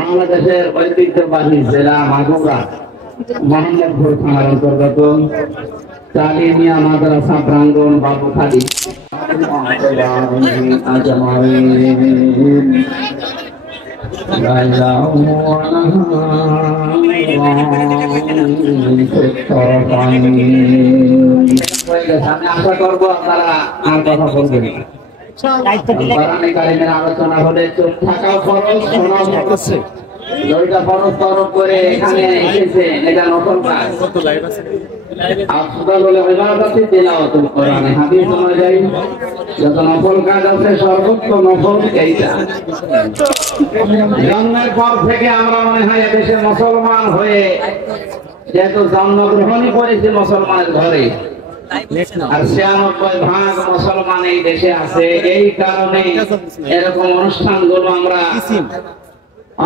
বাংলাদেশের ঐতিহ্যবাহী জেলা মাগুরা মোহাম্মদপুর থানার অন্তর্গত তালিমিয়া মাদ্রাসা প্রাঙ্গণ বাবুখালী আমি আশা করবো আপনারা আর কথা বলবেন। আলোচনা হলে চুপ থাকাও খরচ, শোনাও খরচ। দুইটা খরচ তরফ করে এখানে এসেছে, এটা নতুন কাজ। আফদাল হলে ইবাদতে তিলাওয়াতুল কোরআন, হাদিস অনুযায়ী যত নফল কাজ আছে সর্বোচ্চ নফল এইটা। জন্মের পর থেকে আমরা মনে হয় এদেশে মুসলমান হয়ে যেহেতু জন্মগ্রহণই করেছি মুসলমানের ঘরে, আর ৯৬% মুসলমান এই দেশে আছে, এই কারণে এরকম অনুষ্ঠানগুলো আমরা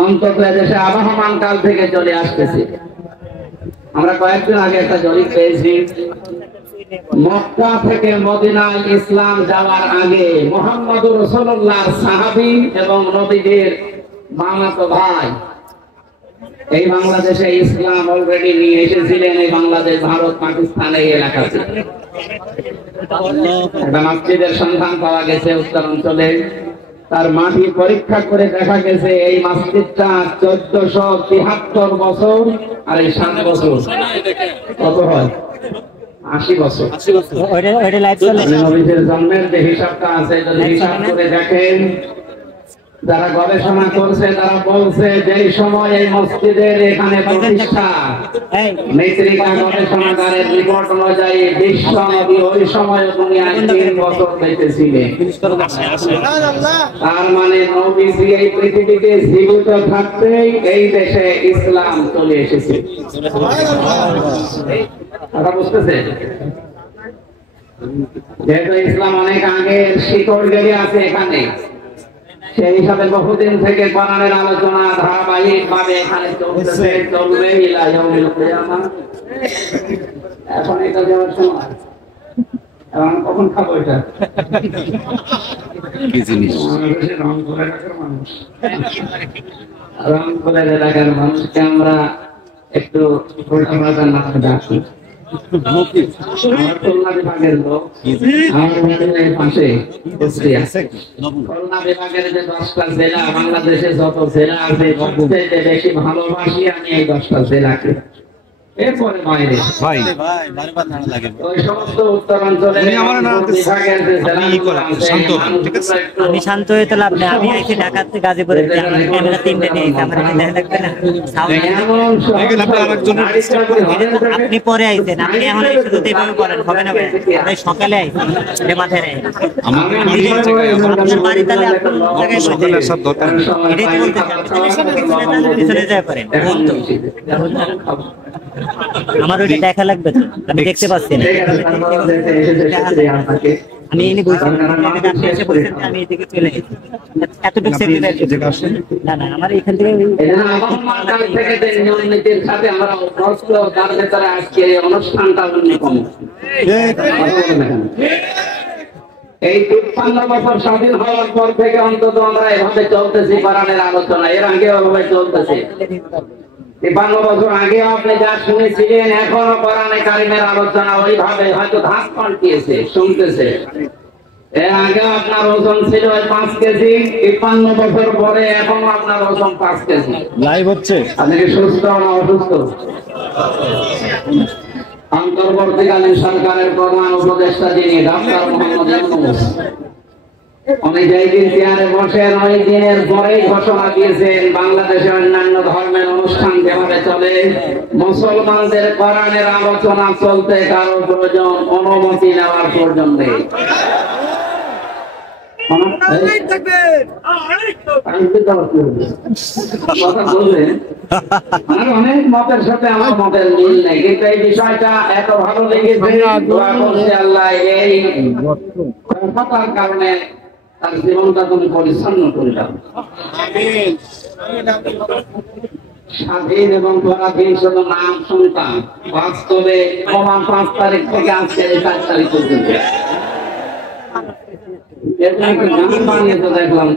অন্তত এদেশে আবহমান কাল থেকে চলে আসতেছি। আমরা কয়েকদিন আগে একটা জরিপ পেয়েছি, মক্কা থেকে মদিনায় ইসলাম যাওয়ার আগে মুহাম্মদুর রাসূলুল্লাহর সাহাবী এবং নবীদের মামাতো ভাই এই বাংলাদেশে ইসলাম অলরেডি নিয়ে এসেছিলেন। এই বাংলাদেশ, ভারত, পাকিস্তান এই এলাকাতে একটা মসজিদের সন্ধান পাওয়া গেছে উত্তরাঞ্চলে। তার মাটি পরীক্ষা করে দেখা গেছে এই মসজিদটা ১৪৭৩ বছর আর এই ৭ বছর কত হয় ৮০ বছর। নবীর জন্মের যে হিসাবটা আছে যদি হিসাব করে দেখেন, যারা গবেষণা করছে তারা বলছে যে সময় এই মসজিদের এখানে প্রতিষ্ঠা, মেট্রিকা গবেষণাগারের রিপোর্ট অনুযায়ী বিশ্ব নবী ওই সময় দুনিয়ায় ৩ বছর বেঁচেছিলেন। তার মানে নবীজি এই পৃথিবীতে জীবিত থাকতেই এই দেশে ইসলাম চলে এসেছে। কথা বুঝতেছে? যেহেতু ইসলাম অনেক আগের শিকড় গেড়ে আছে এখানে, সেই হিসাবে বহুদিন থেকে কোরআনের আলোচনা ধারাবাহিক ভাবে এখানে চলতেছে, চলবে ইলা ইয়াউমিল কিয়ামা। এখন এটা যাওয়ার সময়, এখন কখন খাবো এটা? কি জিনিস? রংপুরের এলাকার মানুষকে আমরা একটু উল্টাপাল্টা না ডাকি। খুলনা বিভাগের লোক, আমার বাড়ির পাশে খুলনা বিভাগের যে 10টা জেলা, বাংলাদেশে যত জেলা আছে সবচেয়ে বেশি ভালোবাসি আমি এই 10টা জেলাকে। এরপরে বাইরে ওই সমস্ত উত্তরাঞ্চলে আমি শান্ত হয়ে তো লাভ নেই। আমি আইছি ঢাকাতে গাজীপুরে, ক্যামেরা 3টে নিয়ে আমার দেখা লাগবে না। আপনি পরে আইছেন, আপনি এখন শুধু এইভাবে করেন হবে না ভাই। আমরা সকালে আইছি, মাথায় রাখি আমার বাড়ি, তাহলে আপনার সকালে সব দরকার এটাই তো বলতে পিছনে যায় পারেন। আমার ওইটা দেখা লাগবে তো, আমি দেখতে পাচ্ছি না। আমি এনে বলছি আমি এদিকে চলে গেছি, এতটুকু না না আমার এখান থেকে অনুষ্ঠানটা এই ৫৩ বছর স্বাধীন হওয়ার পর থেকে অন্তত আমরা এভাবে চলতেছি কোরআনের আলোচনা, এর আগে এভাবে চলতেছে। ৫৩ বছর আগে আপনি যা শুনেছিলেন, এখনো কোরআনে কারিমের আলোচনা ওইভাবে হয়তো ধাপ পাল্টিয়েছে, শুনতেছে। এর আগে আপনার ওজন ছিল ৫ কেজি, ৫৩ বছর পরে এখনো আপনার ওজন ৫ কেজি। লাইভ হচ্ছে, আপনি কি সুস্থ না অসুস্থ? অন্তর্বর্তীকালীন সরকারের প্রধান উপদেষ্টা যিনি ডক্টর মোহাম্মদ ইউনূস, উনি যেই দিন চেয়ারে বসেন ওই দিনের পরেই ঘোষণা দিয়েছেন বাংলাদেশে অন্যান্য ধর্মের অনুষ্ঠান যেভাবে চলে, মুসলমানদের কোরআনের আলোচনা চলতে কারো প্রয়োজন অনুমতি নেওয়ার প্রয়োজন নেই। অনেক মতের সাথে আমার মতের মিল নেই, কিন্তু এই বিষয়টা এত ভালো লেগেছে, আল্লাহ এই কথার কারণে তার জীবনটা তুমি পরিচ্ছন্ন করে দাও। স্বাধীন এবং পরাধীন শুধু নাম শুনতাম, বাস্তবে ৫ তারিখ থেকে আজকে ৪ তারিখ পর্যন্ত দেখলাম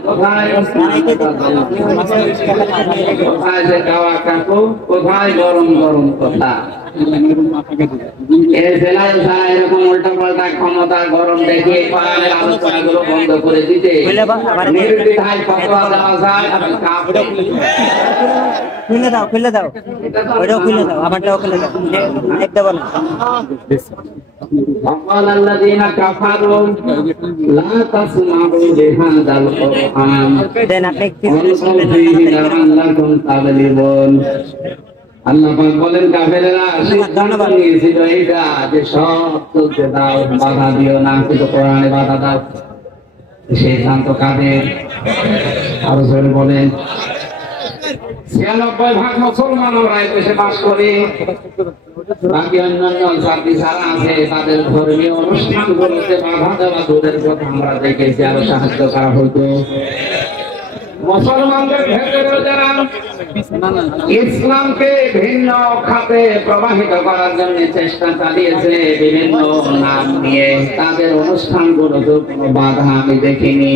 কোথায় যে খাওয়া কাকু, কোথায় গরম গরম কথা। এরকম উল্টা পাল্টা ক্ষমতা গরম দেখে কোরআনের আলোচনাগুলো বন্ধ করে দিতে নির্দ্বিধায় ফতোয়া দেওয়া যায়। খুলে দাও ওইটাও খুলে দাও, আমারটাও খুলে দাও, দেখতে পারো। وقال الذين كفروا لا تسمعوا لهذا القرآن والغوا فيه لعلكم تغلبون। আল্লাহ পাক বলেন কাফেরেরা সিদ্ধান্ত নিয়েছিল এইটা যে সব চলতে দাও, বাধা দিও না, কিন্তু কোরআনে বাধা দাও। সিদ্ধান্ত কাদের? আরো জোরে বলেন। 96% মুসলমান আমরা দেশে বাস করি, বাকি অন্যান্য জাতি যারা আছে তাদের ধর্মীয় অনুষ্ঠানগুলোতে বাধা দেওয়া দূরের কথা আমরা দেখেছি, আরো সাহায্য করা হতো। মুসলমানদের ভেতরে যারা ইসলামকে ভিন্ন খাতে প্রবাহিত করার জন্য চেষ্টা চালিয়েছে বিভিন্ন নাম নিয়ে, তাদের অনুষ্ঠানগুলোতে কোনো বাধা আমি দেখিনি।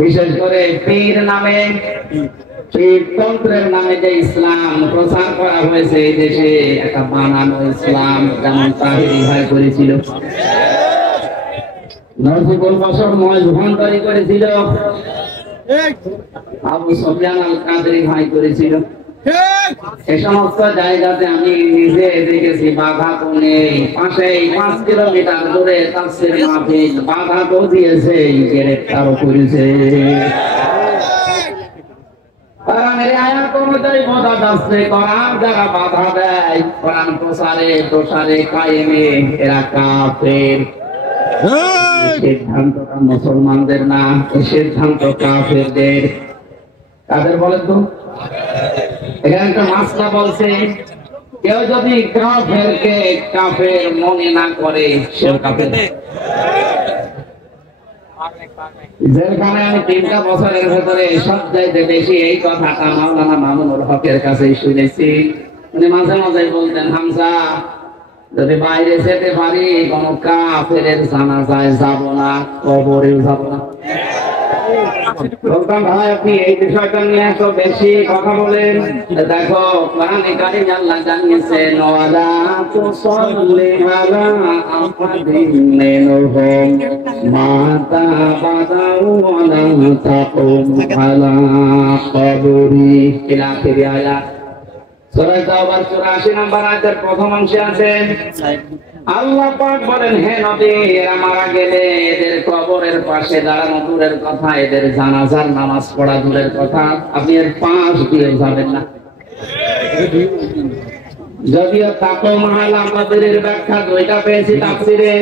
বিশেষ করে পীর নামে, পীরতন্ত্রের নামে যে ইসলাম প্রচার করা হয়েছে এই দেশে, একটা বানানো ইসলাম, যেমন তাহিরি ভাই করেছিল, নজিবুল বশর মজভান্ডারি করেছিল, আবু সুফিয়ান আল কাদরি ভাই করেছিল। এই সমস্ত জায়গাতে আমি নিজে দেখেছি বাধা তো নেই। পাশে 5 কিলোমিটার দূরে তাফসীর মাহফিল, বাধা তো দিয়েছে, গ্রেফতারও করেছে। কোরআনের আয়াত অনুযায়ী বোঝা যাচ্ছে কোরআন যারা বাধা দেয় কোরআন প্রচারে প্রসারে কায়েমে, এরা কাফের। সিদ্ধান্তটা মুসলমানদের না, সিদ্ধান্ত কাফেরদের। কাদের বলেন তো? এখানে একটা মাসলা বলছে, কেউ যদি কাফেরকে কাফের মনে না করে সে কাফের। যেখানে আমি 3টা বছরের ভেতরে সবচাইতে বেশি এই কথাটা মাওলানা মামুনুল হকের কাছে শুনেছি। উনি মাঝে মাঝে বলতেন, হামজা যদি বাইরে যেতে পারি কোন কাফেরের জানাজায় যাব না, কবরেও যাব না। বলতাম ভাই আপনি এই বিষয়টা নিয়ে এত বেশি কথা বলেন, দেখো কোরআনে কারিমে আল্লাহ জানিয়েছেন ওয়ালা তুসাল্লি আলা আহাদিন মিনহুম মাতা বাদাউ ওয়ালা তাকুম আলা কবরি। ইলা আখিরি আয়াত। সূরা তাওবার 84 নম্বর আয়াতের প্রথম অংশে আছে আল্লাহ পাক বলেন, হে নবী এরা মারা গেলে এদের কবরের পাশে দাঁড়ানো দূরের কথা, এদের জানাজার নামাজ পড়া দূরের কথা, আপনি এর পাশ দিয়ে যাবেন না। যদিও তাকুম আলা কবরের ব্যাখ্যা 2টা পেয়েছি তাফসীরে।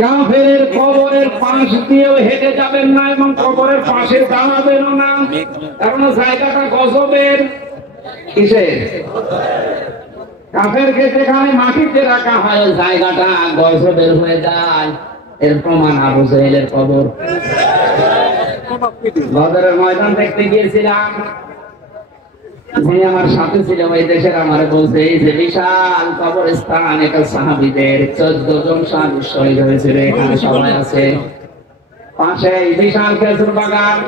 কাফেরের কবরের পাশ দিয়েও হেঁটে যাবেন না এবং কবরের পাশে দাঁড়াবেনও না, কারণ জায়গাটা গজবের। কিসের? কাফেরকে যেখানে মাটিতে রাখা হয় জায়গাটা গজবের হয়ে যায়। এর প্রমাণ আবু জাহেলের কবর। বদরের ময়দান দেখতে গিয়েছিলাম, যে আমার সাথে ছিল ওই দেশের আমার বলছে এই যে বিশাল কবরস্থান, এটা সাহাবীদের 14 জন সাহাবী শহীদ হয়েছিল, এখানে সবাই আছে। পাশে বিশাল খেজুর বাগান,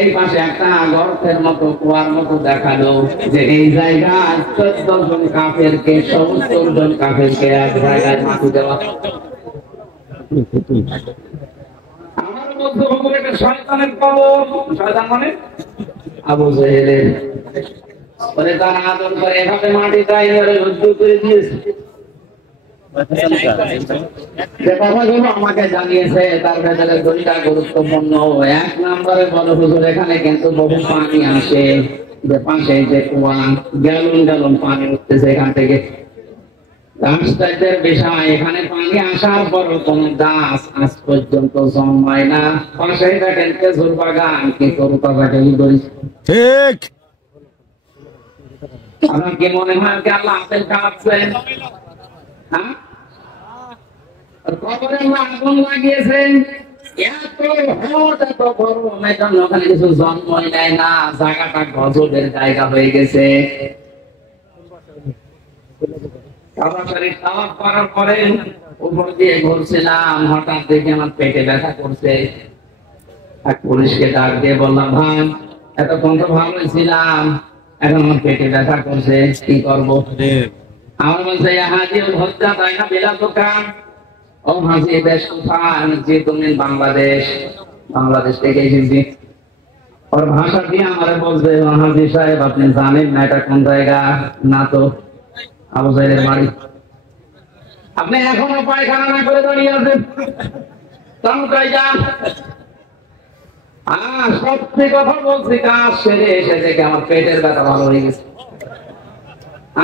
এই পাশে একটা গর্তের মতো কুয়ার মতো দেখালো যে এই জায়গায় 14 জন কাফেরকে, 70 জন কাফেরকে এক জায়গায় মাটি দেওয়া। আমার মধ্যে হবে একটা শয়তানের কবর। শয়তান মানে আবু জাহেলের। পরে তারা আদর করে এভাবে মাটি দেয়, ওরে যুদ্ধ করে দিয়েছে। যে কথাগুলো আমাকে জানিয়েছে তার ভেতরে 2টা গুরুত্বপূর্ণ। 1 নম্বরে বলো হুজুর এখানে কিন্তু বহু পানি আসে, যে পাশে যে কুয়া, গ্যালন গ্যালন পানি উঠতেছে এখান থেকে। আশ্চর্যের বিষয়, এখানে পানি আসার পর কোন গাছ আজ পর্যন্ত জন্মায় না। পাশে দেখেন খেজুর বাগান, কি করুতা বাগান করেছে। ঠিক আপনার কি মনে হয় কি আল্লাহ আপেল খাওয়াচ্ছেন? হ্যাঁ, কবরে আগুন লাগিয়েছেন, এত হট এত গরম, এই জন্য ওখানে কিছু জন্মই নেয় না, জায়গাটা গজবের জায়গা হয়ে গেছে। কাবা শরীফ তাওয়াফ করার পরে উপর দিয়ে ঘুরছিলাম, হঠাৎ দেখে আমার পেটে ব্যথা করছে। এক পুলিশকে ডাক দিয়ে বললাম, ভাই এতক্ষণ তো ভালোই ছিলাম, এখন আমার পেটে ব্যথা করছে, কি করবো? আমার বলছে, হাজি হত্যা তাই না বেলা দোকান। ও হাজি দেশ কোথায়? যে তুমি বাংলাদেশ থেকে এসেছি। ওর ভাষা দিয়ে আমার বলছে, হাজি সাহেব আপনি জানেন না এটা কোন জায়গা? না তো। আবু সাহেবের বাড়ি। আপনি এখনো পায়খানা না করে দাঁড়িয়ে আছেন, তাই যান। সত্যি কথা বলছি, কাজ সেরে এসে দেখে আমার পেটের ব্যথা ভালো হয়ে গেছে।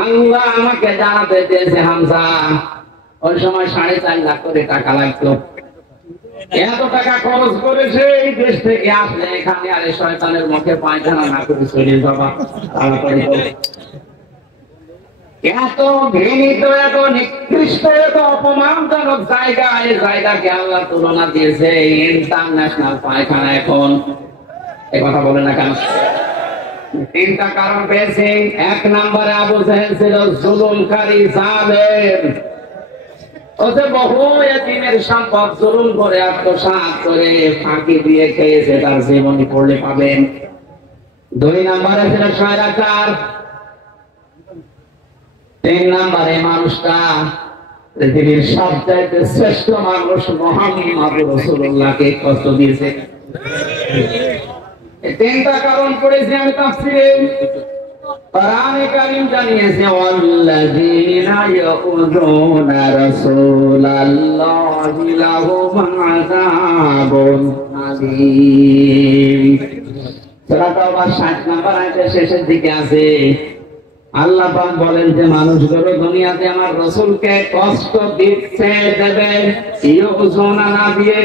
আল্লাহ আমাকে জানাতে চেয়েছে, হামজা ওই সময় 4.5 লাখ করে টাকা লাগতো, এত টাকা খরচ করেছে এই দেশ থেকে আসলে এখানে, আরে শয়তানের মুখে পায়খানা না করে চলে যাবা। এত ঘৃণিত, এত নিকৃষ্ট, এত অপমানজনক জায়গা, এই জায়গাকে আল্লাহ তুলনা দিয়েছে ইন্টারন্যাশনাল পায়খানা। এখন এ কথা বলে না কেন? 3টা কারণ পেয়েছে। 1 নম্বরে আবু জাহেল ছিল জুলুমকারী, জালেম। ও যে বহু এতিমের সম্পদ জুলুম করে আত্মসাৎ করে ফাঁকি দিয়ে খেয়েছে, তার জীবনী পড়লে পাবেন। 2 নম্বরে ছিল স্বৈরাচার। 3 নম্বরে মানুষটা পৃথিবীর সবচাইতে শ্রেষ্ঠ মানুষ মুহাম্মদ রাসূলুল্লাহকে কষ্ট দিয়েছে। এই 3টা কারণ পড়েছি আমি তাফসীরে। কোরআনে কারীম জানিয়েছে, ওয়াল্লাযীনা ইয়াউযুনা রাসূলাল্লাহি লাহুম আযাবুন আলীম। সূরা তাওবার 60 নম্বর আয়াতের শেষের দিকে আছে, আল্লাহ পাক বলেন যে মানুষগুলো দুনিয়াতে আমার রাসূলকে কষ্ট দিচ্ছে, দেবে। ইয়াউযুনা না দিয়ে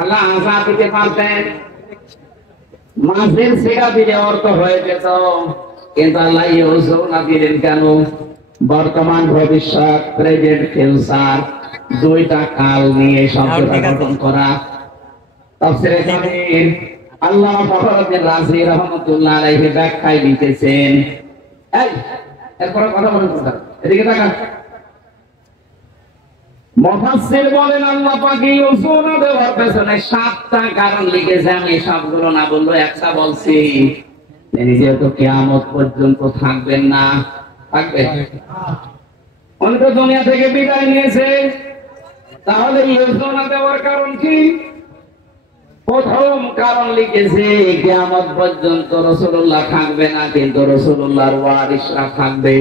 আল্লাহ আযাব দিতে পারতেন, মাঝের সিগা দিলে অর্থ হয়ে যেত, কিন্তু আল্লাহ ইয়াউযুনা দিলেন কেন? বর্তমান, ভবিষ্যৎ, প্রেজেন্ট, ফিউচার, 2টা কাল নিয়ে শব্দটা গঠন করা। তাফসীরে কারীর আল্লাহ ফখরুদ্দিন রাজি রাহমাতুল্লাহ আলাইহি ব্যাখ্যায় লিখেছেন, এরপর কথা বলেন, এদিকে তাকান। মুফাসসির বলেন আল্লাহ পাক ইয়াউযুনা দেওয়ার পেছনে 7টা কারণ লিখেছে। আমি সবগুলো না বললো, একটা বলছি। তিনি যেহেতু কিয়ামত পর্যন্ত থাকবেন না, থাকবেন, উনি তো দুনিয়া থেকে বিদায় নিয়েছে, তাহলে ইয়াউযুনা দেওয়ার কারণ কি? প্রথম কারণ লিখেছে, কিয়ামত পর্যন্ত রাসূলুল্লাহ থাকবে না, কিন্তু রাসূলুল্লাহর ওয়ারিসরা থাকবে।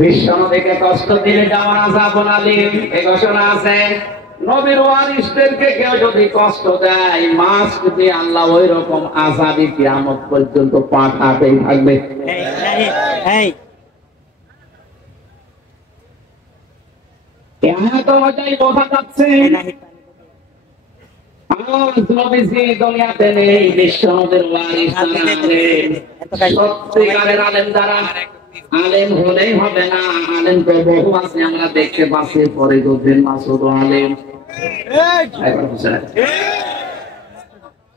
বিশ্ব নবীকে কষ্ট দিলে যেমন আযাবুন আলীম, এই ঘোষণা আছে। নবীর ওয়ারিসদেরকে কেউ যদি কষ্ট দেয়, মাস্ট বি আল্লাহ ওই রকম আযাবই কিয়ামত পর্যন্ত পাঠাতেই থাকবে। তো ওইটাই বোঝা যাচ্ছে। দুনিয়াতে নেই, বিশ্ব নবীর ওয়ারিস সত্যিকারের আলেম যারা, আলেম হলেই হবে না, আলেম তো বহু আছে, আমরা দেখতে পাচ্ছি। ফরিদউদ্দিন মাসুদ আলেম,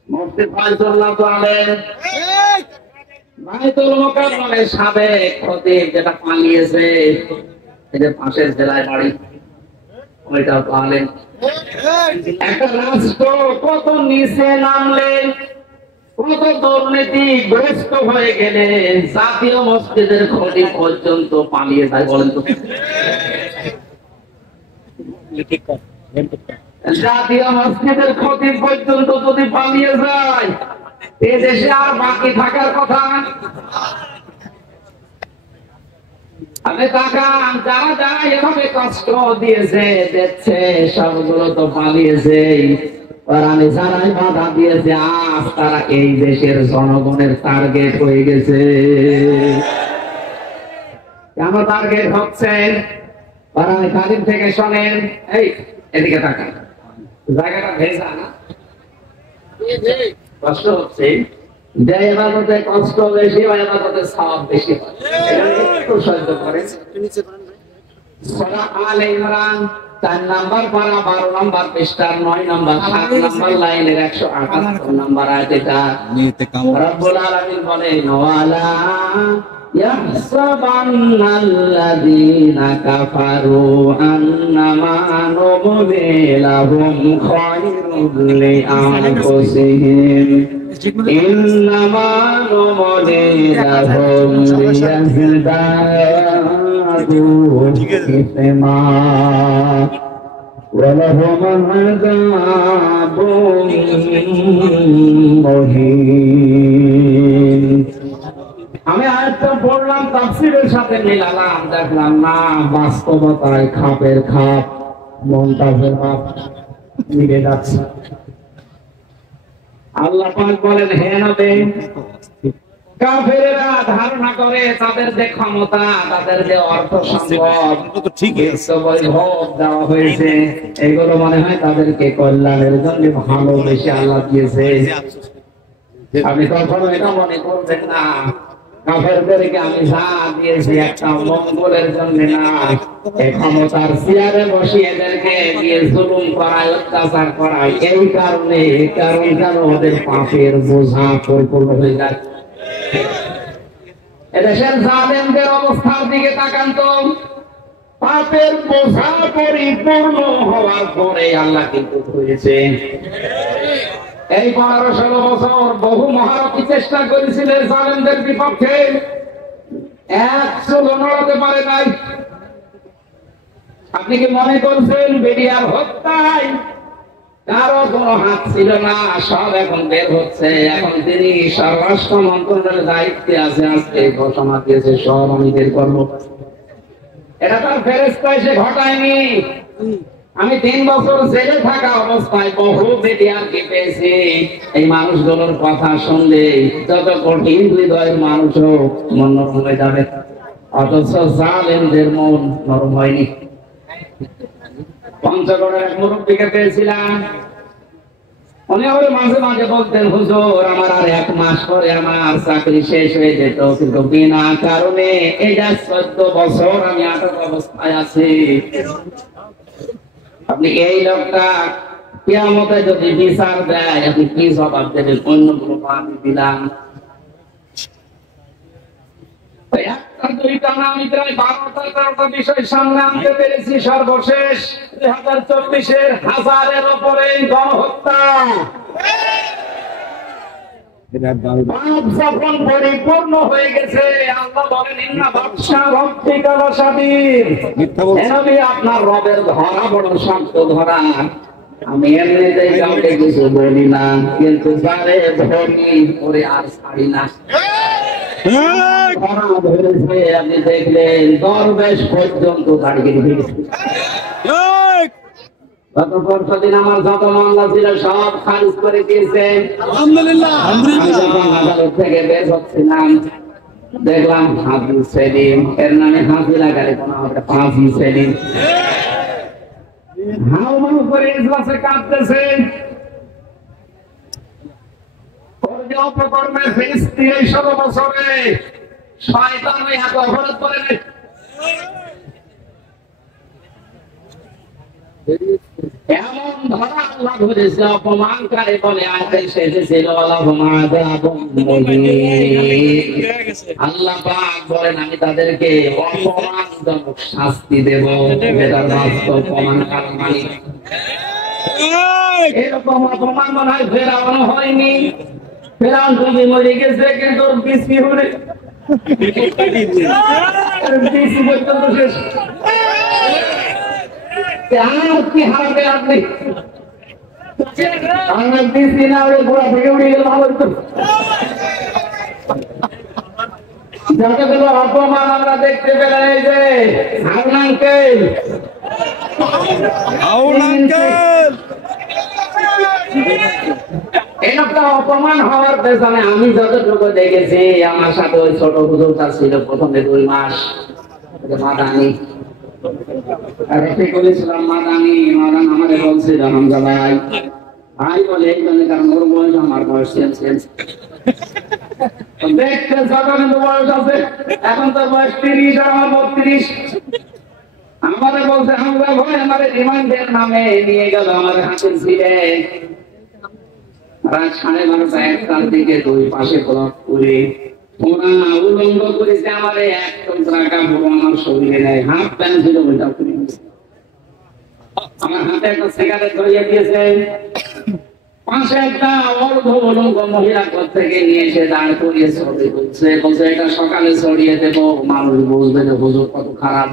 মুফতি ফয়জুল্লাহ তো আলেম, বাইতুল মুকাররমের সাবেক খতিব যেটা পালিয়েছে, এদের পাশের জেলায় বাড়ি, ওইটাও তো আলেম। একটা রাষ্ট্র কত নিচে নামলে, কত দুর্নীতিগ্রস্ত হয়ে গেলে জাতীয় মসজিদের খতিব পর্যন্ত পালিয়ে যায়, বলেন তো? জাতীয় মসজিদের খতিব পর্যন্ত যদি পালিয়ে যায়, এ দেশে আর বাকি থাকার কথা? আপনি তাকান, যারা যারা এভাবে কষ্ট দিয়েছে, দেখছে, সবগুলো তো পালিয়েছে। কোরআনে যারাই বাধা দিয়েছে, আজ তারা এই দেশের জনগণের টার্গেট হয়ে গেছে। কেন টার্গেট হচ্ছে? কোরআনে কারীম থেকে শোনেন। এই এদিকে তাকান, জায়গাটা ভেজা না? কষ্ট হচ্ছে, যে ইবাদতে কষ্ট বেশি, ওই ইবাদতে সওয়াব বেশি হয়। একটু সহ্য করেন। সূরা আলে ইমরান 4 নম্বর পারা 12 নম্বর পৃষ্ঠার 9 নম্বর 7 নম্বর লাইনের 178 নম্বর আয়াতে রব্বুল আলামিন বলেন, ওয়ালা يحسبن الذين كفروا أنما نملي لهم خير لأنفسهم إنما نملي لهم ليزدادوا إثما ولهم عذاب مهين। আমি আয়াতটা পড়লাম, তাফসীরের সাথে মিলালাম, দেখলাম না বাস্তবতায় খাপের খাপ, মনটাজের মাপ মিলে যাচ্ছে। আল্লাহ পাক বলেন, হে নবী, কাফেরেরা ধারণা করে তাদের যে ক্ষমতা, তাদের যে অর্থ সম্পদ, বৈভব দেওয়া হয়েছে, এগুলো মনে হয় তাদেরকে কল্যাণের জন্য ভালোবেসে আল্লাহ দিয়েছে। আপনি কখনো এটা মনে করবেন না কাফেরদেরকে আমি যা দিয়েছি একটা মঙ্গলের জন্য না, এই ক্ষমতার চেয়ারে বসে এদেরকে দিয়ে জুলুম করায়, অত্যাচার করায়, এই কারণে কারণ ওদের পাপের বোঝা পরিপূর্ণ হয়ে যায়। এদেশের জালেমদের অবস্থার দিকে তাকান তো, পাপের বোঝা পরিপূর্ণ হওয়ার পরে আল্লাহ কিন্তু হয়েছে। এই 15-16 বছর বহু মহারথী চেষ্টা করেছিলেন জালেমদের বিপক্ষে, এক চুল নড়াতে পারে নাই। আপনি কি মনে করছেন বেরিয়ার হত্যায় কারো কোনো হাত ছিল না? সব এখন বের হচ্ছে। এখন তিনি স্বরাষ্ট্র মন্ত্রণালয়ের দায়িত্বে আছে, আজকে ঘোষণা দিয়েছে সব আমি বের করবো। এটা তার ফেরেশতা এসে ঘটায়নি। আমি 3 বছর জেলে থাকা অবস্থায় বহু মিডিয়াকে পেয়েছি। এই মানুষগুলোর কথা শুনলে যত কঠিন হৃদয়ের মানুষও মন নরম হয়ে যাবে, অথচ জালেমদের মন নরম হয়নি। পঞ্চগড়ের এক মুরব্বীকে পেয়েছিলাম, উনি আমার মাঝে মাঝে বলতেন, হুজুর আমার আর 1 মাস পরে আমার চাকরি শেষ হয়ে যেত, কিন্তু বিনা কারণে এই যা 14 বছর আমি আটক অবস্থায় আছি। আপনি এই লোকটা কিয়ামতে যদি বিচার দেয়, আপনি কি জবাব দেবেন? অন্য কোনো আমি দিলাম একটা দুইটা না, আমি প্রায় 12টা বিষয় সামনে আনতে পেরেছি। সর্বশেষ 2024-এর হাজারের উপরে গণহত্যা, যখন পরিপূর্ণ হয়ে গেছে, আল্লাহ বলেন ইন্না বাদশা রব্বিকা লাশাদীদ। আপনার রবের ধরা বড় শক্ত ধরা। আমি এমনিতেই কাউকে কিছু বলি না, কিন্তু যারে ধরি ওরে আর ছাড়ি না। ধরা ধরেছে, আপনি দেখলেন দরবেশ পর্যন্ত দাঁড়িয়ে দিয়েছে। গত পরশুদিন আমার যত মামলা ছিল সব খারিজ করে দিয়েছেন, আলহামদুলিল্লাহ। আদালত থেকে বের হচ্ছিলাম, দেখলাম হাজি সেলিম, এর নামে হাজি লাগালে কোনো হবে হাজি সেলিম হাউমাউ করে ইজলাসে কাঁদতেছে। ওর যে অপকর্মের ফিস্তি এই 16 বছরে শয়তান ওই হাতে অপরাধ করে নেই। এমন ধরা আল্লাহ ধরেছে, অপমানকারী বলে আয়াতে এসেছিল আল্লাহ পাক বলেন আমি তাদেরকে অপমানজনক শাস্তি দেব, যেটার বাস্তব প্রমাণ কারণ এরকম অপমান মনে হয় ফেরাউন হয়নি। ফেরাউন তুমি মরে গেছে, কিন্তু বিসি হলে বিসি পর্যন্ত শেষ। কি হারাবে আপনি? আমার বিসি না হলে ঘোড়া থেকে উড়ে গেলে ভালো হতো। যতগুলো অপমান আমরা দেখতে পেলাম, এই যে হারুন আঙ্কেল, একটা অপমান হওয়ার পেছনে আমি যতটুকু দেখেছি, আমার সাথে ওই ছোট হুজুরটা ছিল প্রথমে 2 মাস, মাদানি করেছিলাম। মাদানি আমাদের বলছিল হামজা ভাই ভাই বলে এই জন্য, কারণ ওর বয়স আমার বয়স দেখতে ছোট কিন্তু বয়স আছে। এখন তোর বয়স 30 আর আমার 32। আমাদের বলছে হামজা ভাই আমার রিমান্ডের নামে নিয়ে গেল আমার হাতে ছিলেন রাত 12:30-1টার দিকে, 2 পাশে ব্লক করে ওরা উলঙ্গ করেছে আমার এক টুকরা কাপড় আমার শরীরে নেই, হাফ প্যান্ট ছিল ওইটা করে দিয়েছে। আমার হাতে একটা সিগারেট ধরিয়ে দিয়েছে। পাশে একটা অর্ধ উলঙ্গ মহিলা থেকে নিয়ে এসে দাঁড় করিয়ে ছড়িয়ে বলছে, এটা সকালে ছড়িয়ে দেবো, মানুষ বুঝবে যে হুজুর কত খারাপ।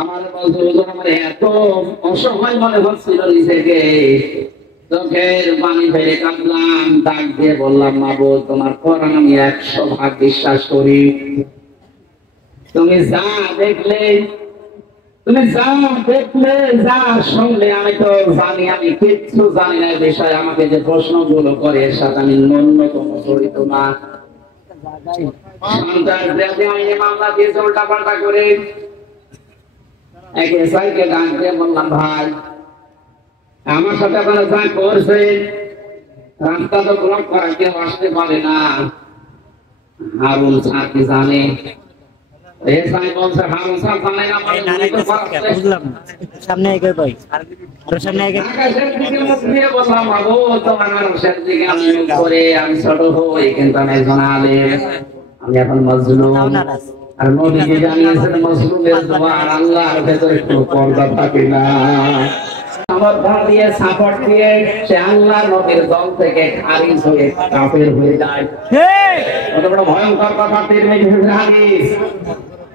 আমার বলছে হুজুর আমার এত অসহায় মনে হচ্ছিল নিজেকে, চোখের পানি ফেলে কাঁদলাম, ডাক দিয়ে বললাম মাবুদ তোমার কোরআন আমি 100% বিশ্বাস করি, তুমি যা দেখলে যা শুনলে আমি তো জানি, আমি কিচ্ছু জানি না বিষয়, আমাকে যে প্রশ্নগুলো করে এর সাথে আমি ন্যূনতম জড়িত না। আমি মামলা দিয়েছে উল্টা পাল্টা করে। একে সাইকে ডাক দিয়ে বললাম ভাই আমার সাথে আপনারা যা করছে রাস্তা তো ব্লক করা কেউ আসতে পারে না, হারুন স্যার কি জানে? সামনে এগিয়ে ভাই, আরো সামনে এগিয়ে। আমি ছোট হই কিন্তু আমি একজন আলেম, আমি এখন মজলুম। আর নবীজি জানিয়েছেন মজলুমের দোয়া আল্লাহর ভেতরে কোনো পর্দা থাকে না। আমার ভর দিয়ে সাপোর্ট দিয়ে সে আল্লাহ নবীর দল থেকে খারিজ হয়ে কাফের হয়ে যায়। কত বড় ভয়ঙ্কর কথা তিরমিজির হাদিস।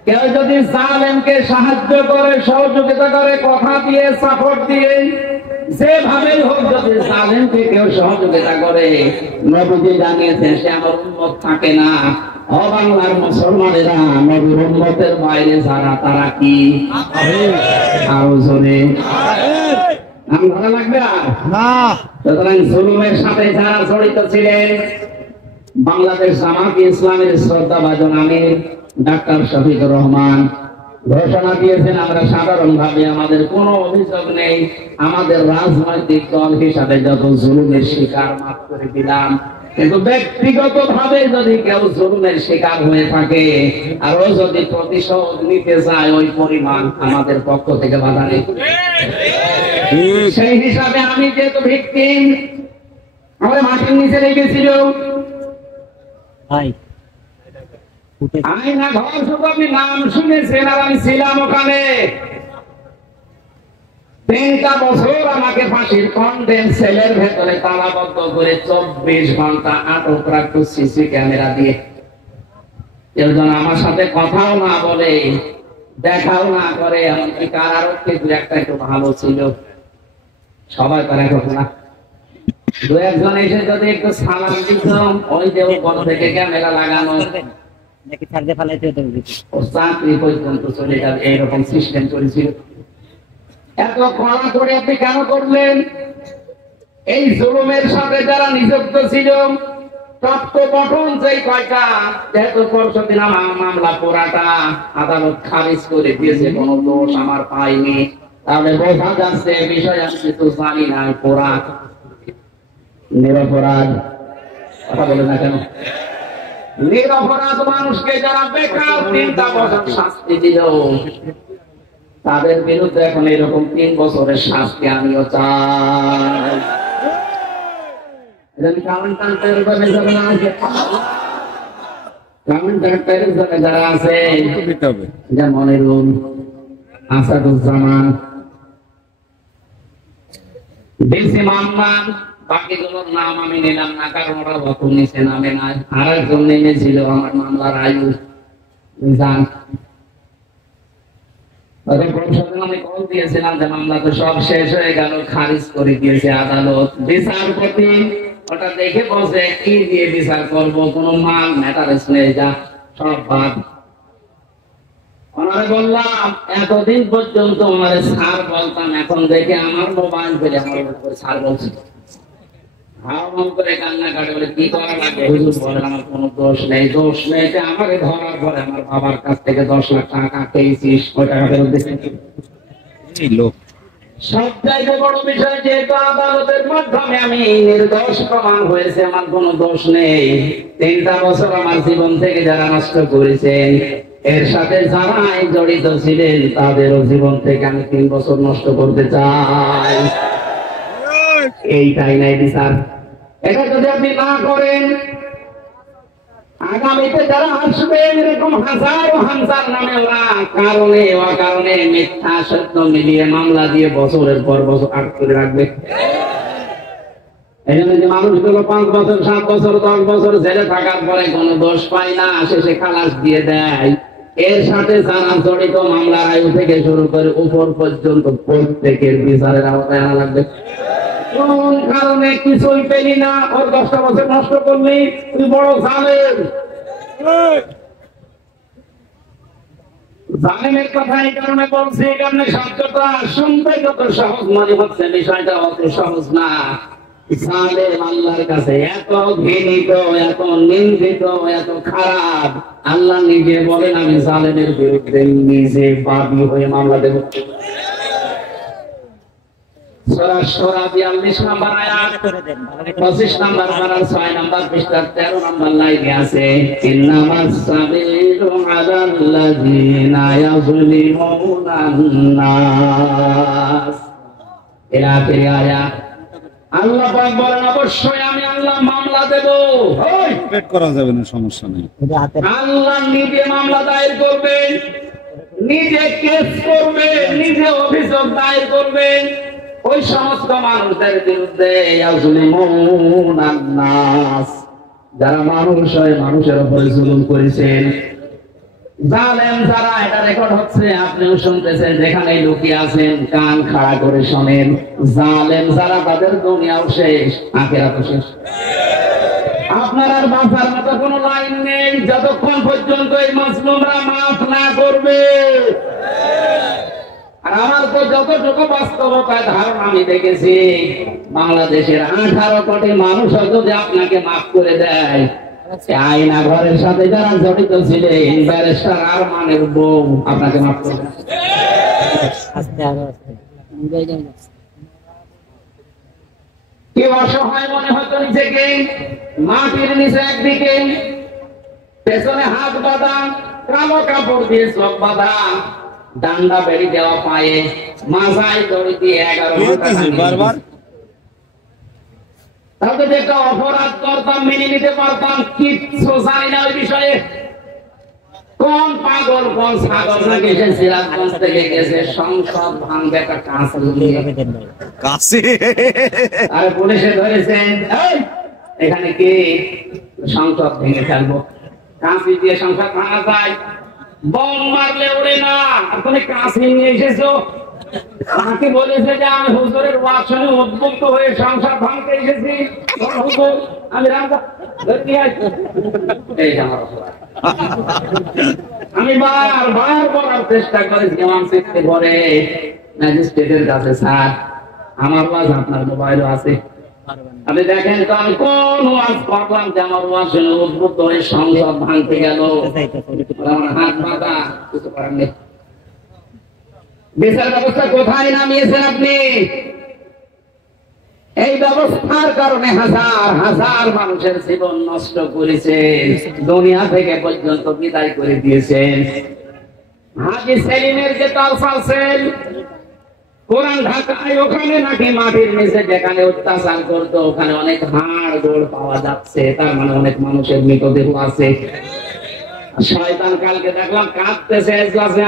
কেউ যদি জালেমকে সাহায্য করে, সহযোগিতা করে, কথা দিয়ে, সাপোর্ট দিয়ে, যেভাবেই হোক যদি জালেমকে কেউ সহযোগিতা করে, নবীজি জানিয়েছেন সে আমার উম্মত থাকে না। ও বাংলার মুসলমানেরা, নবীর উম্মতের বাইরে যারা তারা কি? আরো জোরে ভালো লাগবে না? সুতরাং জুলুমের সাথে যারা জড়িত ছিলেন, বাংলাদেশ জামাতে ইসলামের শ্রদ্ধাভাজন আমির ডাক্তার শফিকুর রহমান ঘোষণা দিয়েছেন আমরা সাধারণভাবে আমাদের কোনো অভিযোগ নেই, আমাদের রাজনৈতিক দল হিসাবে যত জুলুমের শিকার মাফ করে দিলাম, কিন্তু ব্যক্তিগত ভাবে যদি কেউ জুলুমের শিকার হয়ে থাকে আরো যদি প্রতিশোধ নিতে চায় ওই পরিমাণ আমাদের পক্ষ থেকে বাধা নেই। সেই হিসাবে আমি যেহেতু ভিকটিম, আমাদের মাটির নিচে লেগেছিল আইনা ঘর, শুধু আপনি নাম শুনেছেন আর আমি ছিলাম ওখানে। 3টা বছর আমাকে ফাঁসির কন্ডেম সেলের ভেতরে তালাবদ্ধ করে 24 ঘন্টা আটক রাখতো সিসি ক্যামেরা দিয়ে। কেউ যেন আমার সাথে কথাও না বলে, দেখাও না করে। এমনকি কারারক্ষী দু একটা একটু ভালো ছিল, সবাই তারা এখন না। 2-1 এসে যদি একটু সালাম দিত, ওই যে বন্ধ থেকে ক্যামেরা লাগানো নাকি ছাড়তে ফেলাইতে হতো, চাকরি পর্যন্ত চলে যাবে, এইরকম সিস্টেম করেছিল। এত কড়া করে আপনি কেন করলেন? এই জুলুমের সাথে যারা নিযুক্ত ছিল, প্রাপ্ত গঠন যেই কয়টা, যেহেতু পরশুদিন আমার মামলা পুরাটা আদালত খারিজ করে দিয়েছে, কোনো দোষ আমার পাইনি, তাহলে বোঝা যাচ্ছে বিষয় আমি কিছু জানি না, পুরা নিরপরাধ। কথা বলে না কেন? নিরপরাধ মানুষকে যারা বেকার 3টা বছর শাস্তি দিল, তাদের বিরুদ্ধে এখন এরকম 3 বছরের শাস্তি আমিও চাই। যারা আছে যেমন আসাদুজ্জামান, ডিসি মামলান, বাকিগুলোর নাম আমি নিলাম না কারণ ওরা অত নিচে নামে নাই। আর একজন নেমেছিল আমার মামলার আয়ু জান, আমি কল দিয়েছিলাম যে মামলা তো সব শেষ হয়ে গেল, খারিজ করে দিয়েছে আদালত। বিচারপতি ওটা দেখে বলছে কি দিয়ে বিচার করবো, কোনো মাল ম্যাটারেস নেই, যা সব বাদ। ওনারে বললাম এতদিন পর্যন্ত ওনারে স্যার বলতাম, এখন দেখে আমার মোবাইল পেলে আমার উপর স্যার বলছে। হাওয়াম করে কান্নাকাটি বলে কি করা লাগবে? হুজুর বলেন আমার কোনো দোষ নেই। দোষ নেই আমাকে ধরার পরে আমার বাবার কাছ থেকে 10 লাখ টাকা খেয়েছিস, ওই টাকা ফেরত দিচ্ছি। সবচাইতে বড় বিষয়, যেহেতু আদালতের মাধ্যমে আমি নির্দোষ প্রমাণ হয়েছে, আমার কোনো দোষ নেই। 3টা বছর আমার জীবন থেকে যারা নষ্ট করেছেন, এর সাথে যারাই জড়িত ছিলেন তাদেরও জীবন থেকে আমি 3 বছর নষ্ট করতে চাই। এইটাই নাই বিচার। এটা যদি আপনি না করেন, আগামীতে যারা আসবেন এরকম হাজারো হামজার নামে ওরা কারণে অকারণে মিথ্যা সত্য মিলিয়ে মামলা দিয়ে বছরের পর বছর আটক করে রাখবে। এই জন্য যে মানুষগুলো 5 বছর 7 বছর 10 বছর জেলে থাকার পরে কোনো দোষ পায় না, শেষে খালাস দিয়ে দেয়, এর সাথে যারা জড়িত মামলার আয়ু থেকে শুরু করে উপর পর্যন্ত প্রত্যেকের বিচারের আওতায় আনা লাগবে। কোন কারণে কিছুই পেলি না, ওর 10টা বছর নষ্ট করলি, তুই বড় জালেম। জালেমের কথা এই কারণে বলছি, এই কারণে শব্দটা শুনতে যত সহজ মনে হচ্ছে, বিষয়টা অত সহজ না। জালেম আল্লাহর কাছে এত ঘৃণিত, এত নিন্দিত, এত খারাপ, আল্লাহ নিজে বলেন আমি জালেমের বিরুদ্ধে নিজে বাদী হয়ে মামলা দেব। সূরা সূরা 42 নম্বর আয়াত 25 নম্বর পারার 6 নম্বর পৃষ্ঠা 13 নম্বর লাইনে আছে, ইন্নামাস সাবিলু আলাল্লাযিনা ইয়াযলিমুনান নাস। এর আখের আয়াত আল্লাহ পাক বলেন অবশ্যই আমি আল্লাহ মামলা দেব। ওই পেট করা যাবে না, সমস্যা নেই। আল্লাহ নিজে মামলা দায়ের করবেন, নিজে কেস করবেন, নিজে অভিযোগ দায়ের করবেন ওই সমস্ত মানুষদের বিরুদ্ধে ইয়াযলিমুনান নাস, যারা মানুষ হয়ে মানুষের উপরে জুলুম করেছেন। জালেম যারা, এটা রেকর্ড হচ্ছে, আপনিও শুনতেছেন, যেখানে লুকিয়ে আছেন কান খাড়া করে শোনেন। জালেম যারা, তাদের দুনিয়াও শেষ, আখিরাতও শেষ। আপনার আর বাঁচার মতো কোনো লাইন নেই যতক্ষণ পর্যন্ত এই মাজলুমরা মাফ না করবে। আর আমার তো যতটুকু বাস্তবতায় ধারণা আমি দেখেছি, বাংলাদেশের 18 কোটি মানুষ যদি আপনাকে মাফ করে দেয়, আয়না ঘরের সাথে যারা জড়িত ছিলেন, ব্যারিস্টার আরমানের বউ আপনাকে মাফ করে দেয়। কি অসহায় মনে হতো নিজেকে, মাটির নিচে একদিকে, পেছনে হাত বাঁধা, কালো কাপড় দিয়ে চোখ বাঁধা, ডান্ডা বেড়ি দেওয়া পায়ে, মাথায় দড়ি দিয়ে 11 বারবার। তাহলে যেটা অপরাধ করতাম মেনে নিতে পারতাম, কিচ্ছু জানি না ওই বিষয়ে। কোন পাগল কোন ছাগল নাকি সে সিরাজগঞ্জ থেকে গেছে সংসদ ভাঙবে একটা কাছে, আর পুলিশে ধরেছেন এখানে কি সংসদ ভেঙে ফেলবো। কাঁচি দিয়ে সংসদ ভাঙা যায়, বম মারলে উড়ে না। আর তুমি কাঁচি নিয়ে এসেছো, আমাকে বলেছে যে আমি হুজুরের ওয়াজ শুনে উদ্বুদ্ধ হয়ে সংসার ভাঙতে এসেছি। হুজুর আমি আমি বারবার বলার চেষ্টা করেছি আমার চিঠি করে ম্যাজিস্ট্রেটের কাছে, স্যার আমার ওয়াজ আপনার মোবাইলও আছে, আপনি দেখেন তো আমি কোন ওয়াজ করলাম যে আমার ওয়াজ শুনে উদ্বুদ্ধ হয়ে সংসদ ভাঙতে গেল। আমার হাত বাঁধা, কিছু করার নেই। বিচার ব্যবস্থা কোথায় নামিয়েছেন আপনি? এই ব্যবস্থার কারণে হাজার হাজার মানুষের জীবন নষ্ট করেছেন, দুনিয়া থেকে পর্যন্ত বিদায় করে দিয়েছেন। হাজী সেলিমের যে তালসাল সেল কোরআন ঢাকায়, ওখানে নাকি মাটির নিচে যেখানে অত্যাচার করতো ওখানে অনেক হাড় গোড় পাওয়া যাচ্ছে, তার মানে অনেক মানুষের মৃতদেহ আছে। শয়তান কালকে দেখলাম কাঁদতেছে,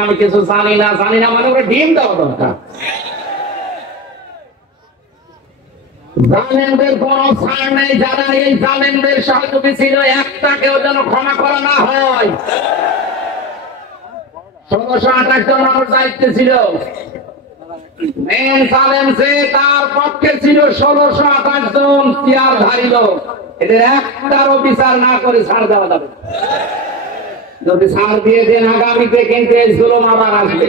আমি কিছু জানি না মানে ওরা ডিম দেওয়া দরকার। জালেমদের কোন ছাড় নেই, যারা এই জালেমদের সহযোগী ছিল একটাকেও যেন ক্ষমা করা না হয়। 1628 জন মানুষ দায়িত্বে ছিল, মেন জালেম যে তার পক্ষে ছিল 1628 জন চেয়ারধারী লোক, এদের একটারও বিচার না করে ছাড় দেওয়া যাবে। যদি ছাড় দিয়ে দেন আগামীতে কিন্তু এই জুলুম আবার আসবে।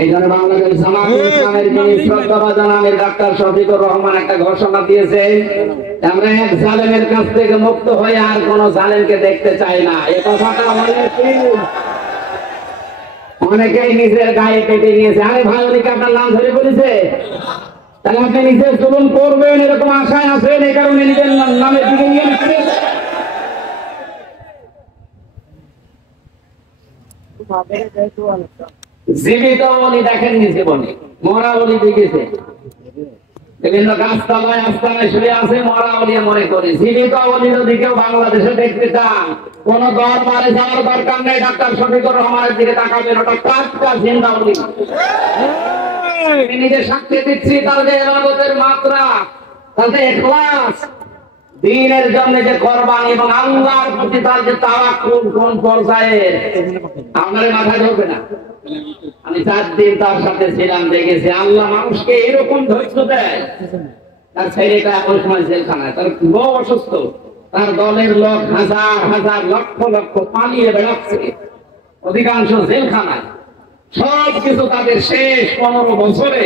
এই জন্য বাংলাদেশ জামায়াতে ইসলামের যিনি শ্রদ্ধাভাজন আমির ডাক্তার শফিকুর রহমান একটা ঘোষণা দিয়েছে, আমরা এক জালেমের কাছ থেকে মুক্ত হয়ে আর কোন জালেমকে দেখতে চাই না। এই কথাটা অনেকেই নিজের গায়ে কেটে নিয়েছে। আরে ভাই, অনেকে আপনার নাম ধরে বলেছে, তাহলে আপনি নিজের জুলুম করবেন এরকম আশায় আছেন, এই কারণে নিজের নামের দিকে নিয়ে নিচ্ছেন। জীবিত বলি দেখেননি, জীবনে মরা বলি দেখেছে। বিভিন্ন গাছতলায় আস্তানায় শুয়ে আছে মরা অলিয়া মনে করে। জীবিত অলির দিকেও বাংলাদেশে দেখতে চান, কোন দরবারে যাওয়ার দরকার নেই। ডাক্তার শফিকুর রহমানের দিকে তাকাবেন, ওটা টাটকা জিন্দা অলি। আমি নিজে সাক্ষী দিচ্ছি, তার যে ইবাদতের মাত্রা, তার যে ইখলাস, দ্বীনের জন্য যে কোরবানি এবং আল্লাহর প্রতি তার যে তাওয়াক্কুল কোন পর্যায়ের আপনার মাথায় ধরবে না। আমি 4 দিন তার সাথে ছিলাম, দেখেছি আল্লাহ মানুষকে এরকম ধৈর্য দেয়। তার ছেলেটা ওই সময় জেলখানায়, তার বউ অসুস্থ, তার দলের লোক হাজার হাজার লক্ষ লক্ষ পালিয়ে বেড়াচ্ছে, অধিকাংশ জেলখানায়। সব কিছু তাদের শেষ 15 বছরে,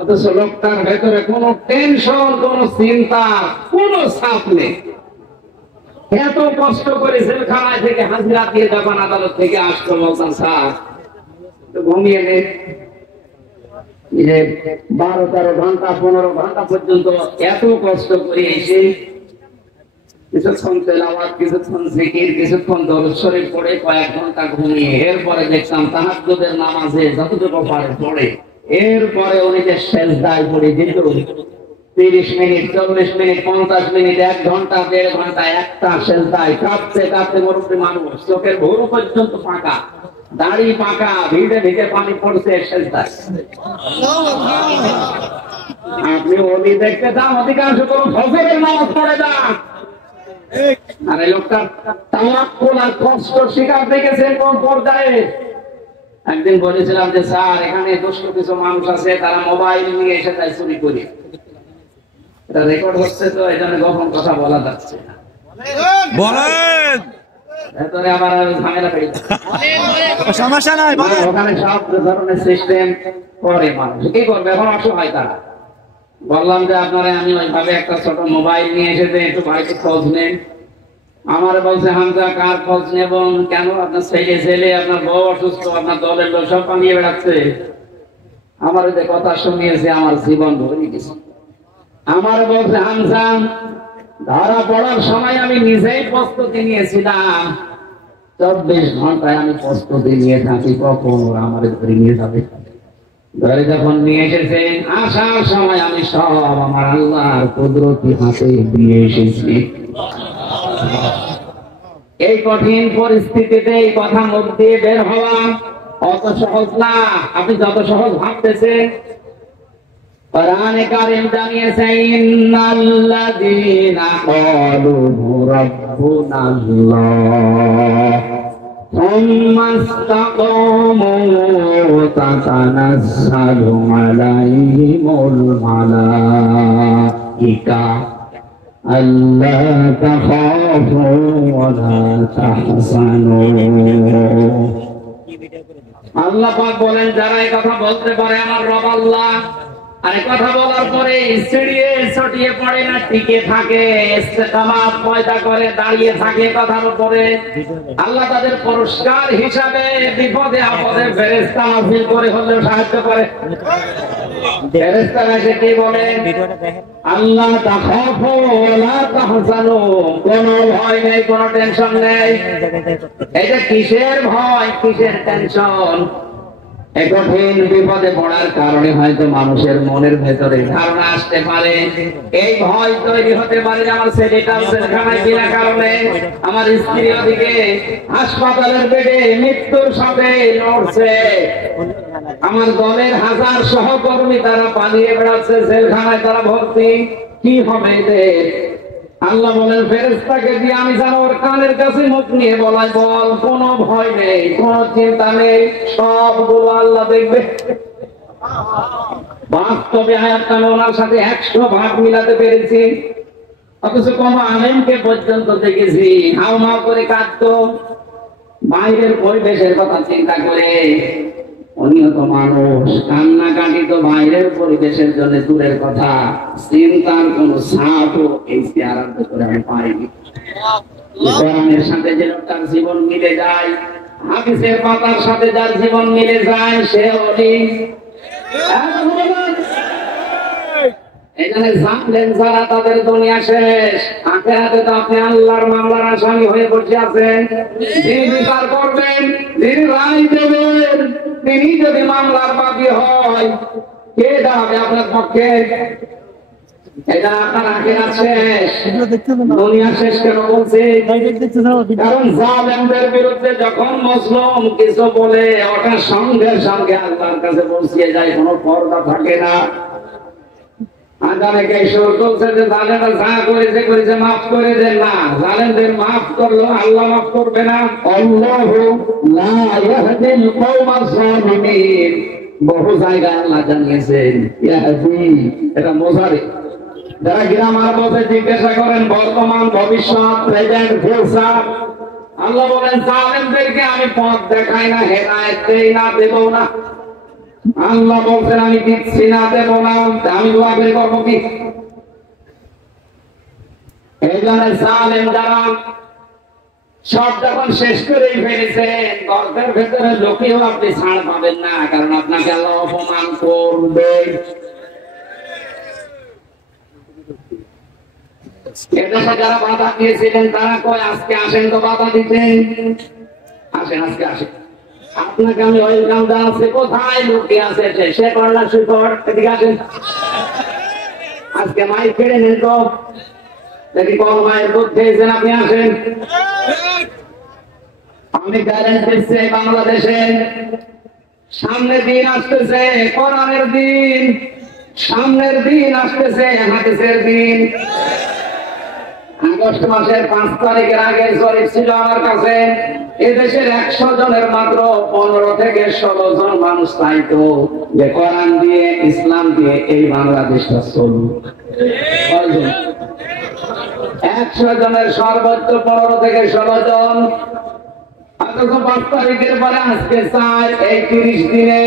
অথচ লোকটার ভেতরে কোনো টেনশন, কোনো চিন্তা, কোনো চাপ নেই। এত কষ্ট করে জেলখানায় থেকে হাজিরা দিয়ে যখন আদালত থেকে আসতো, বলতাম স্যার ঘুমিয়ে নেই, 12-13 ঘন্টা 15 ঘন্টা পর্যন্ত এত কষ্ট করে এসে কিছুক্ষণ তেলাওয়াত, কিছুক্ষণ জিকির, কিছুক্ষণ দরুদ শরীফ পড়ে কয়েক ঘন্টা ঘুমিয়ে এরপরে দেখতাম তাহাজ্জুদের নামাজে যতটুকু পারে পড়ে, এরপরে উনি যে সেজদায় পড়ে যেত 30 মিনিট, 40 মিনিট, 50 মিনিট, 1 ঘন্টা, 1.5 ঘন্টা একটা সেজদায় কাঁপতে কাঁপতে মুরব্বী মানুষ, চোখের ভুরু পর্যন্ত ফাঁকা, দাড়ি পাকা, ভিড়ে ভিড়ে পানি পড়ছে সেজদায়। আপনি ওলি দেখতে চান, অধিকাংশ কোন ফজরের নামাজ পড়ে না। আর এই লোকটা তাওয়াক্কুল আর কষ্ট শিকার দেখেছেন কোন পর্যায়ে। একদিন বলেছিলাম যে স্যার এখানে দুষ্ট কিছু মানুষ আছে, তারা মোবাইল নিয়ে এসে তাই চুরি করি। এটা রেকর্ড হচ্ছে, তো এই জন্য গোপন কথা বলা যাচ্ছে না। বলেন ভেতরে আবার ঝামেলা পেয়ে সমস্যা নাই, বলেন। ওখানে সব ধরনের সিস্টেম করে মানুষ, কি করবে এখন অসহায় তারা। বললাম যে আপনারা আমি ওইভাবে একটা ছোট মোবাইল নিয়ে এসেছে, একটু বাড়িতে খোঁজ নেন। আমার বলছে হামজা কার খোঁজ নেব, কেন আপনার ছেলে, আপনার বউ অসুস্থ, আপনার দলের লোক সব পালিয়ে বেড়াচ্ছে। আমার যে কথা শুনিয়েছে আমার জীবন ভরে গেছে। আমার বলছে হামজা ধরা পড়ার সময় আমি নিজেই প্রস্তুতি নিয়েছিলাম, 24 ঘন্টায় আমি প্রস্তুতি নিয়ে থাকি কখন আমার ধরে নিয়ে যাবে। ঘরে যখন নিয়ে এসেছেন, আসার সময় আমি সব আমার আল্লাহর কুদরতি হাতে দিয়ে এসেছি। এই কঠিন পরিস্থিতিতে এই কথা মুখ দিয়ে বের হওয়া অত সহজ না, আপনি যত সহজ ভাবতেছেন। কোরআনে কারীম জানিয়েছে ইন্নাল্লাযীনা ক্বালু রাব্বুনাল্লাহ সুম্মা ইসতাকামু তাতানাজ্জালু আলাইহিমুল মালাইকা আল্লা তাখাফু ওয়া লা তাহজানু। আল্লাহ পাক বলেন যারা এই কথা বলতে পারে আমার রব আল্লাহ, আর কথা বলার পরে সিঁড়িয়ে ছটিয়ে পড়ে না, টিকে থাকে, ইস্তেকামাত পয়দা করে দাঁড়িয়ে থাকে কথার উপরে, আল্লাহ তাদের পুরস্কার হিসাবে বিপদে আপদে ফেরেশতা নাযিল করে হলেও সাহায্য করে। ফেরেশতারা এসে কি বলে, আল্লাহ তাখাফু ওয়া লা তাহজানু, কোনো ভয় নেই, কোনো টেনশন নেই। এটা কিসের ভয়, কিসের টেনশন? এই কঠিন বিপদে পড়ার কারণে হয়তো মানুষের মনের ভেতরে ধারণা আসতে পারে, এই ভয় তৈরি হতে পারে যে আমার ছেলেটা জেলখানায় বিনা কারণে, আমার স্ত্রী ওদিকে হাসপাতালের বেডে মৃত্যুর সাথে লড়ছে, আমার দলের হাজার সহকর্মী তারা পালিয়ে বেড়াচ্ছে, জেলখানায় তারা ভর্তি, কি হবে এদের? আল্লাহ বলেন ফেরেশতাকে দিয়ে আমি যেন ওর কানের কাছে মুখ নিয়ে বলাই, বল কোনো ভয় নেই, কোনো চিন্তা নেই, সবগুলো আল্লাহ দেখবে। বাস্তবে আয়াতটা ওনার সাথে 100 ভাগ মিলাতে পেরেছি, অথচ কোন আলেমকে পর্যন্ত দেখেছি হাও মাও করে কাঁদতো বাইরের পরিবেশের কথা চিন্তা করে। উনিও মানুষ, কান্নাকাটি তো বাইরের পরিবেশের জন্য দূরের কথা, চিন্তার কোন ছাপও এই চেহারার ভেতরে আমি পাইনি। কোরআনের সাথে যে লোকটার জীবন মিলে যায়, হাদিসের পাতার সাথে যার জীবন মিলে যায়, সে ওলি। এখানে জানলেন যারা তাদের দুনিয়া শেষ, আখিরাতে তো আপনি আল্লাহর মামলার আসামি হয়ে বসে আছেন। যিনি বিচার করবেন, যিনি রায় দেবেন, তিনি যদি মামলার বাদী হয়, কে দাঁড়াবে আপনার পক্ষে? এটা আপনার আখিরাত শেষ, দুনিয়া শেষ কেন বলছে? কারণ জালেমদের বিরুদ্ধে যখন মুসলিম কিছু বলে ওটা সঙ্গে সঙ্গে আল্লাহর কাছে পৌঁছে যায়, কোনো পর্দা থাকে না। আজানেকে সুর তুলছে যে জালেমরা যা করেছে মাফ করে দেন না, জালেমদের মাফ করলো আল্লাহ মাফ করবে না। আল্লাহু লা ইয়াহদিল কওমাজ জালিমিন, বহু জায়গায় আল্লাহ জানিয়েছেন ইয়াহদি, এটা মোজারে। যারা গ্রামার মধ্যে জিজ্ঞাসা করেন বর্তমান ভবিষ্যৎ প্রেজেন্ট ফিউচার, আল্লাহ বলেন জালেমদেরকে আমি পথ দেখাই না, হেদায়েত দেই না, দেব না। আল্লাহ বলছেন আমি দিচ্ছি না, দেব না, আমি লাভের করবো কি? এই জন্য জালেম যারা সব যখন শেষ করেই ফেলেছেন, গর্তের ভেতরে লোকেও আপনি ছাড় পাবেন না, কারণ আপনাকে আল্লাহ অপমান করবে। এদেশে যারা বাধা দিয়েছিলেন তারা কয় আজকে আসেন তো বাধা দিতেন, আসেন আজকে আসেন, আপনাকে আমি ওয়েলকাম জানাচ্ছি। কোথায় লোকে আছে সে করলা সুপর, এদিকে আসেন, আজকে মাইক কেড়ে নেন তো, দেখি কোন মায়ের দুধ খেয়েছেন, আপনি আসেন। আমি গ্যারেন্টি দিচ্ছি বাংলাদেশে সামনের দিন আসতেছে, কোরআনের দিন, সামনের দিন আসতেছে, হাদিসের দিন। আগস্ট মাসের 5 তারিখের আগে জরিপ ছিল আমার কাছে, এদেশের 100 জনের মাত্র 15 থেকে 16 জন মানুষ চাইতো যে কোরআন দিয়ে ইসলাম দিয়ে এই বাংলাদেশটা চলুক। 100 জনের সর্বোচ্চ 15 থেকে 16 জন। অথচ 5 তারিখের পরে আজকে চাই এই 30 দিনে,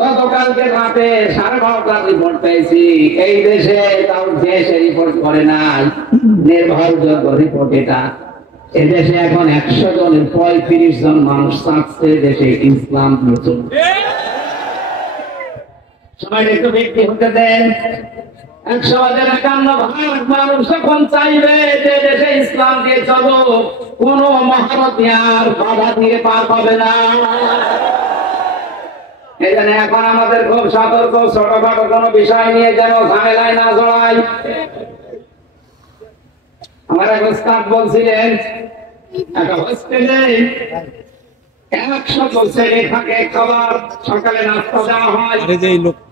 গতকালকে রাতে 12:30 রিপোর্ট পেয়েছি, এই দেশে তাও দেশে রিপোর্ট করে নাই, নির্ভরযোগ্য রিপোর্ট এটা। এদেশে এখন 100 জনের 35 জন মানুষ চাচ্ছে দেশে ইসলাম দিয়ে চলবে। সবাই একটু ব্যক্তি হতে দেন। 151 ভাগ মানুষ যখন চাইবে যে দেশে ইসলাম দিয়ে চলো, কোন মহারথী আর বাধা দিয়ে পার পাবে না। এখানে এখন আমাদের খুব সতর্ক, ছোটখাটো কোনো বিষয় নিয়ে যেন ঝামেলায় না জড়াই। আমার এক উস্তাদ বলছিলেন একটা হোস্টেলে 100 ছেলে থাকে, খাবার সকালে নাস্তা দেওয়া হয়,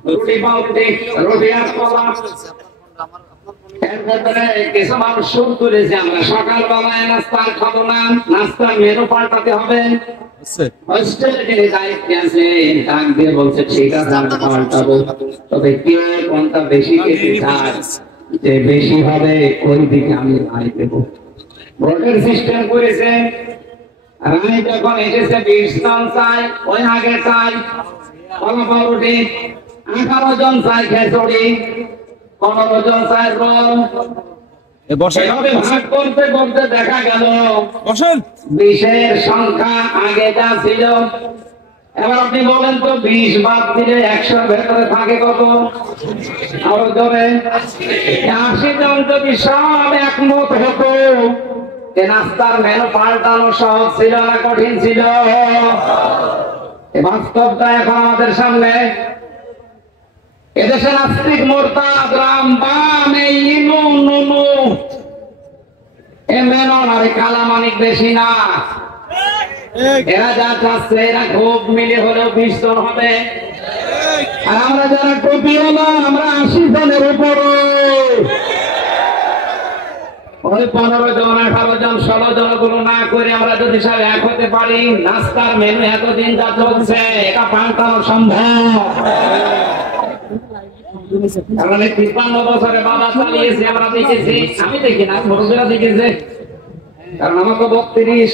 রুটি পাউরুটি, রুটি আর কলা। এর ভেতরে কিছু মানুষ শুরু করেছে আমরা সকালবেলায় নাস্তা খাবো না, নাস্তার মেনু পাল্টাতে হবে। হোস্টেলে যিনি দায়িত্বে আছেন ডাক দিয়ে বলছে ঠিক আছে আমি পাল্টাবো, তবে কে কোনটা বেশি খেতে চায়, যে বেশি হবে ওই দিকে আমি রায় দেবো। ভোটের সিস্টেম করেছে, রায় যখন এসেছে 20 জন চাই, ওই আগে চাই কলা পাউরুটি, 18 জন চাই খিচুড়ি, 15 জন চাই রোল। এভাবে ভাগ করতে করতে দেখা গেল 20-এর সংখ্যা আগে যা ছিল। এবার আপনি বলেন তো 20 বাদ দিলে 100-র ভেতরে থাকে কত? আরো জোরে 80 জন যদি সব একমত হতো, নাস্তার মেনু পাল্টানো সহজ ছিল না কঠিন ছিল? বাস্তবটা এখন আমাদের সামনে। এদেশে নাস্তিক, মোরতাদ, রামবাম, এই ইনু নুনু, এ মেনন আর কালামানিক বেশি না। এরা যা চাচ্ছে এরা খুব মিলে হলেও 20 জন হবে, আর আমরা যারা টুপি হলো আমরা 80 জনের উপরে। ওই 15 জন, 18 জন, 16 জন গুলো না করে আমরা যদি সব এক হতে পারি, নাস্তার মেনু এতদিন যা চলছে এটা পাল্টানো সম্ভব। 53 বছরে বাবা চালিয়েছে, আমরা দেখেছি, আমি দেখি না, মুরব্বীরা দেখেছে, কারণ আমার তো 32।